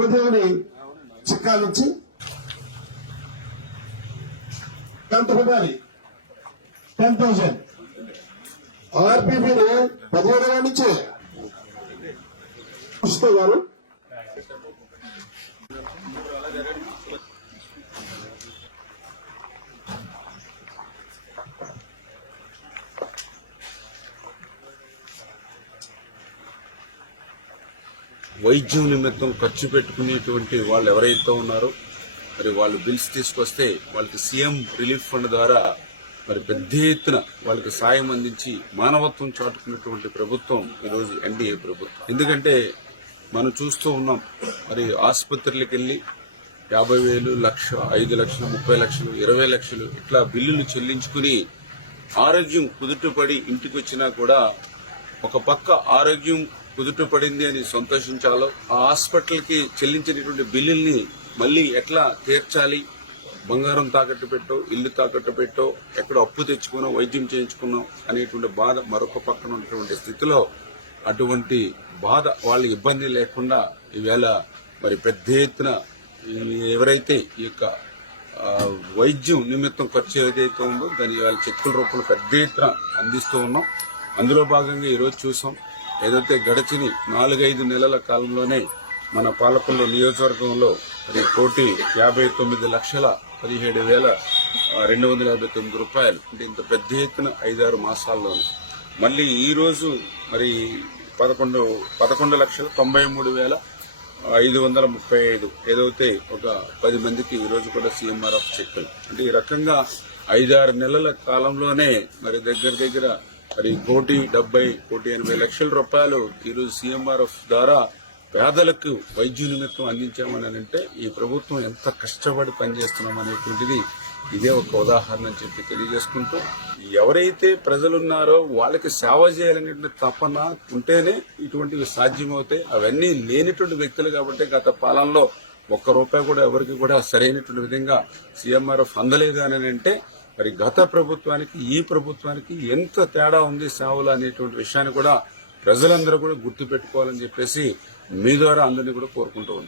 ఉద్యోగిని చిక్కా నుంచి కంటపడాలి 10,000 ఆర్పీపీని 17,000 నుంచి పుష్ప గారు వైద్యం నిమిత్తం ఖర్చు పెట్టుకునేటువంటి వాళ్ళు ఎవరైతే ఉన్నారో మరి వాళ్ళు బిల్స్ తీసుకొస్తే వాళ్ళకి సీఎం రిలీఫ్ ఫండ్ ద్వారా మరి పెద్ద ఎత్తున వాళ్ళకి సాయం అందించి మానవత్వం చాటుకున్నటువంటి ప్రభుత్వం ఈరోజు ఎన్డీఏ ప్రభుత్వం. ఎందుకంటే మనం చూస్తూ ఉన్నాం, మరి ఆసుపత్రులకు వెళ్లి 50,000, 1,00,000, 5 లక్షలు, 30 లక్షలు, 20 లక్షలు ఇట్లా బిల్లులు చెల్లించుకుని ఆరోగ్యం కుదుటపడి ఇంటికి వచ్చినా కూడా ఒక పక్క ఆరోగ్యం కుదుటపడింది అని సంతోషించాలో, ఆ హాస్పిటల్ కి చెల్లించినటువంటి బిల్లుల్ని మళ్లీ ఎట్లా తీర్చాలి, బంగారం తాకట్టు పెట్టో, ఇల్లు తాకట్టు పెట్టో, ఎక్కడ అప్పు తెచ్చుకునో వైద్యం చేయించుకున్నాం అనేటువంటి బాధ మరొక పక్కన ఉన్నటువంటి స్థితిలో అటువంటి బాధ వాళ్ళకి ఇబ్బంది లేకుండా ఈవేళ మరి పెద్ద ఎత్తున ఎవరైతే ఈ యొక్క వైద్యం నిమిత్తం ఖర్చు ఏదైతే ఉందో దాని వాళ్ళ చెక్కుల రూపంలో పెద్ద ఎత్తున అందిస్తూ ఉన్నాం. అందులో భాగంగా ఈరోజు చూసాం, ఏదైతే గడిచిన 4-5 నెలల కాలంలోనే మన పాలకొల్లు నియోజకవర్గంలో 1,59,17,259 రూపాయలు అంటే ఇంత పెద్ద ఎత్తున 5-6 మాసాల్లోనే. మళ్ళీ ఈ రోజు మరి 11,93,535 ఏదైతే ఒక 10 మందికి ఈ రోజు కూడా సీఎంఆర్ఎఫ్ చెక్కులు. అంటే ఈ రకంగా 5-6 నెలల కాలంలోనే మరి దగ్గర మరి 1,70,80,00,000 రూపాయలు ఈరోజు సీఎంఆర్ఎఫ్ ద్వారా పేదలకు వైద్య నిమిత్తం అందించామని అంటే ఈ ప్రభుత్వం ఎంత కష్టపడి పనిచేస్తున్నాం అనేటువంటిది ఇదే ఒక ఉదాహరణ అని చెప్పి తెలియజేసుకుంటూ, ఎవరైతే ప్రజలున్నారో వాళ్ళకి సేవ చేయాలనేటువంటి తపన ఉంటేనే ఇటువంటివి సాధ్యమవుతాయి. అవన్నీ లేనిటువంటి వ్యక్తులు కాబట్టి గత పాలనలో ₹1 కూడా ఎవరికి కూడా సరైనటువంటి విధంగా సీఎంఆర్ఎఫ్ అందలేదు అని అంటే మరి గత ప్రభుత్వానికి ఈ ప్రభుత్వానికి ఎంత తేడా ఉంది సేవలు అనేటువంటి విషయాన్ని కూడా ప్రజలందరూ కూడా గుర్తుపెట్టుకోవాలని చెప్పేసి మీ ద్వారా అందరినీ కూడా కోరుకుంటూ ఉన్నాం.